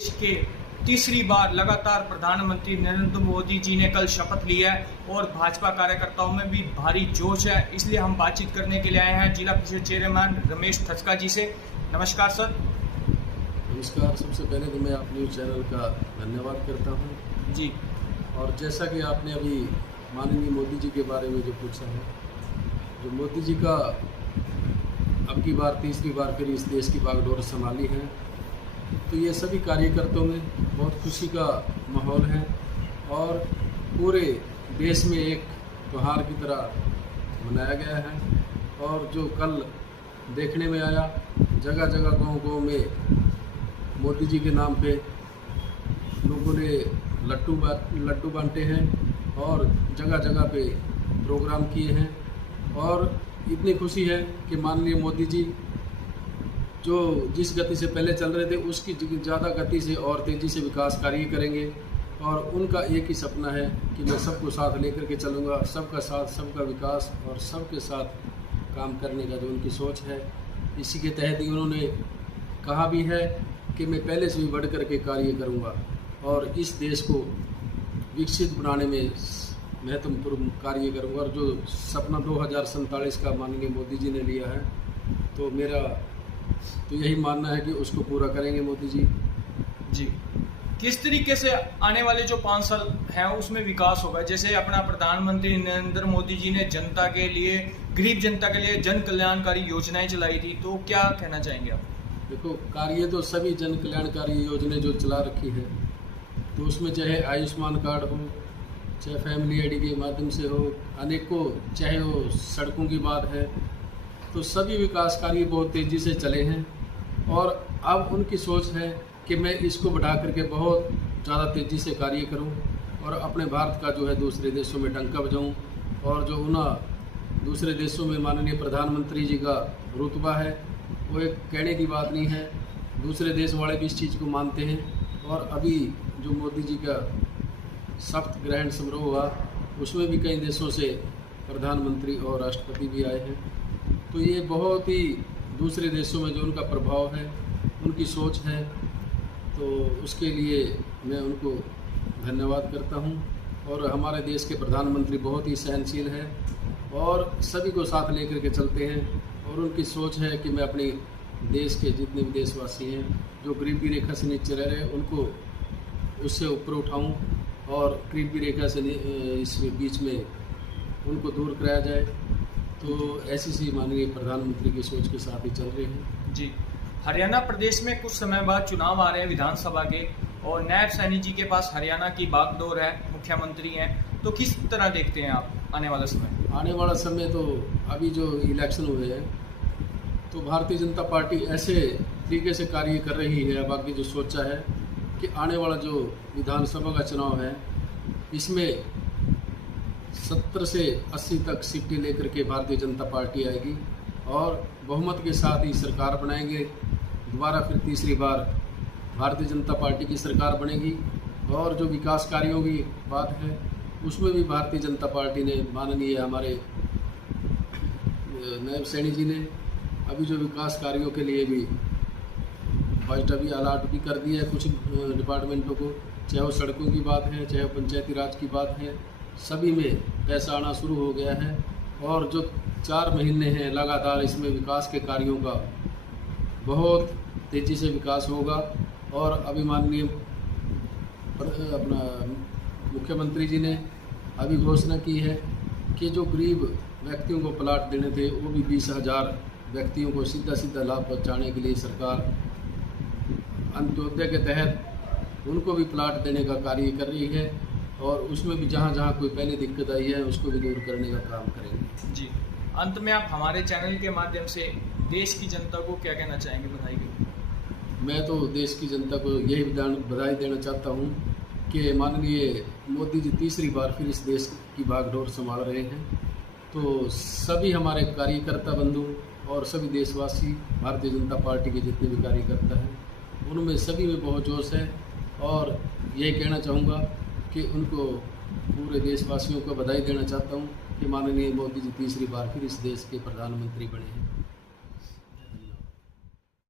देश के तीसरी बार लगातार प्रधानमंत्री नरेंद्र मोदी जी ने कल शपथ ली है और भाजपा कार्यकर्ताओं में भी भारी जोश है। इसलिए हम बातचीत करने के लिए आए हैं जिला परिषद चेयरमैन रमेश थचका जी से। नमस्कार सर। नमस्कार। सबसे पहले तो मैं आप न्यूज़ चैनल का धन्यवाद करता हूं जी। और जैसा कि आपने अभी माननीय मोदी जी के बारे में जो पूछा है, जो मोदी जी का अब की बार तीसरी बार फिर इस देश की बागडोर संभाली है, तो ये सभी कार्यकर्ताओं में बहुत खुशी का माहौल है और पूरे देश में एक त्योहार की तरह मनाया गया है। और जो कल देखने में आया, जगह जगह गांव-गांव में मोदी जी के नाम पे लोगों ने लड्डू बांटे हैं और जगह जगह पे प्रोग्राम किए हैं। और इतनी खुशी है कि माननीय मोदी जी जो जिस गति से पहले चल रहे थे उसकी ज़्यादा गति से और तेज़ी से विकास कार्य करेंगे। और उनका एक ही सपना है कि मैं सबको साथ लेकर के चलूँगा, सबका साथ, सबका विकास और सबके साथ काम करने का जो उनकी सोच है, इसी के तहत ही उन्होंने कहा भी है कि मैं पहले से भी बढ़ कर के कार्य करूँगा और इस देश को विकसित बनाने में महत्वपूर्ण कार्य करूँगा। और जो सपना 2047 का माननीय मोदी जी ने लिया है, तो मेरा तो यही मानना है कि उसको पूरा करेंगे मोदी जी। जी, किस तरीके से आने वाले जो 5 साल हैं उसमें विकास होगा? जैसे अपना प्रधानमंत्री नरेंद्र मोदी जी ने जनता के लिए, गरीब जनता के लिए जन कल्याणकारी योजनाएं चलाई थी, तो क्या कहना चाहेंगे आप? देखो, कार्य तो सभी जन कल्याणकारी योजनाएं जो चला रखी है, तो उसमें चाहे आयुष्मान कार्ड हो, चाहे फैमिली आईडी के माध्यम से हो, अनेकों, चाहे वो सड़कों की बात है, तो सभी विकास कार्य बहुत तेज़ी से चले हैं। और अब उनकी सोच है कि मैं इसको बढ़ा करके बहुत ज़्यादा तेज़ी से कार्य करूं और अपने भारत का जो है दूसरे देशों में डंका बजाऊं। और जो दूसरे देशों में माननीय प्रधानमंत्री जी का रुतबा है, वो एक कहने की बात नहीं है, दूसरे देश वाले भी इस चीज़ को मानते हैं। और अभी जो मोदी जी का शपथ ग्रहण समारोह हुआ, उसमें भी कई देशों से प्रधानमंत्री और राष्ट्रपति भी आए हैं। तो ये बहुत ही दूसरे देशों में जो उनका प्रभाव है, उनकी सोच है, तो उसके लिए मैं उनको धन्यवाद करता हूं। और हमारे देश के प्रधानमंत्री बहुत ही सहनशील हैं और सभी को साथ लेकर के चलते हैं। और उनकी सोच है कि मैं अपने देश के जितने भी देशवासी हैं जो गरीबी रेखा से नीचे रह रहे हैं, उनको उससे ऊपर उठाऊं और गरीबी रेखा से इस बीच में उनको दूर कराया जाए। तो ऐसी सी माननीय प्रधानमंत्री की सोच के साथ ही चल रहे हैं। जी। हरियाणा प्रदेश में कुछ समय बाद चुनाव आ रहे हैं विधानसभा के, और नायब सैनी जी के पास हरियाणा की बागडोर है, मुख्यमंत्री हैं, तो किस तरह देखते हैं आप आने वाला समय? आने वाला समय तो अभी जो इलेक्शन हुए हैं, तो भारतीय जनता पार्टी ऐसे तरीके से कार्य कर रही है, अब आगे जो सोचा है कि आने वाला जो विधानसभा का चुनाव है, इसमें 70 से 80 तक सीटें लेकर के भारतीय जनता पार्टी आएगी और बहुमत के साथ ही सरकार बनाएंगे। दोबारा फिर तीसरी बार भारतीय जनता पार्टी की सरकार बनेगी। और जो विकास कार्यों की बात है, उसमें भी भारतीय जनता पार्टी ने, माननीय हमारे नायब सैनी जी ने अभी जो विकास कार्यों के लिए भी बजट अभी अलॉट भी कर दिया है कुछ डिपार्टमेंटों को, चाहे वो सड़कों की बात है, चाहे वो पंचायती राज की बात है, सभी में पैसा आना शुरू हो गया है। और जो 4 महीने हैं लगातार, इसमें विकास के कार्यों का बहुत तेज़ी से विकास होगा। और अभी माननीय अपना मुख्यमंत्री जी ने अभी घोषणा की है कि जो गरीब व्यक्तियों को प्लाट देने थे, वो भी 20,000 व्यक्तियों को सीधा लाभ पहुँचाने के लिए सरकार अंत्योदय के तहत उनको भी प्लाट देने का कार्य कर रही है। और उसमें भी जहाँ जहाँ कोई पहले दिक्कत आई है, उसको भी दूर करने का काम करेंगे। जी। अंत में आप हमारे चैनल के माध्यम से देश की जनता को क्या कहना चाहेंगे? बधाई के। मैं तो देश की जनता को यही बधाई देना चाहता हूँ कि माननीय मोदी जी तीसरी बार फिर इस देश की बागडोर संभाल रहे हैं। तो सभी हमारे कार्यकर्ता बंधु और सभी देशवासी, भारतीय जनता पार्टी के जितने भी कार्यकर्ता हैं, उनमें सभी में बहुत जोश है। और यही कहना चाहूँगा कि उनको, पूरे देशवासियों को बधाई देना चाहता हूँ कि माननीय मोदी जी तीसरी बार फिर इस देश के प्रधानमंत्री बने हैं।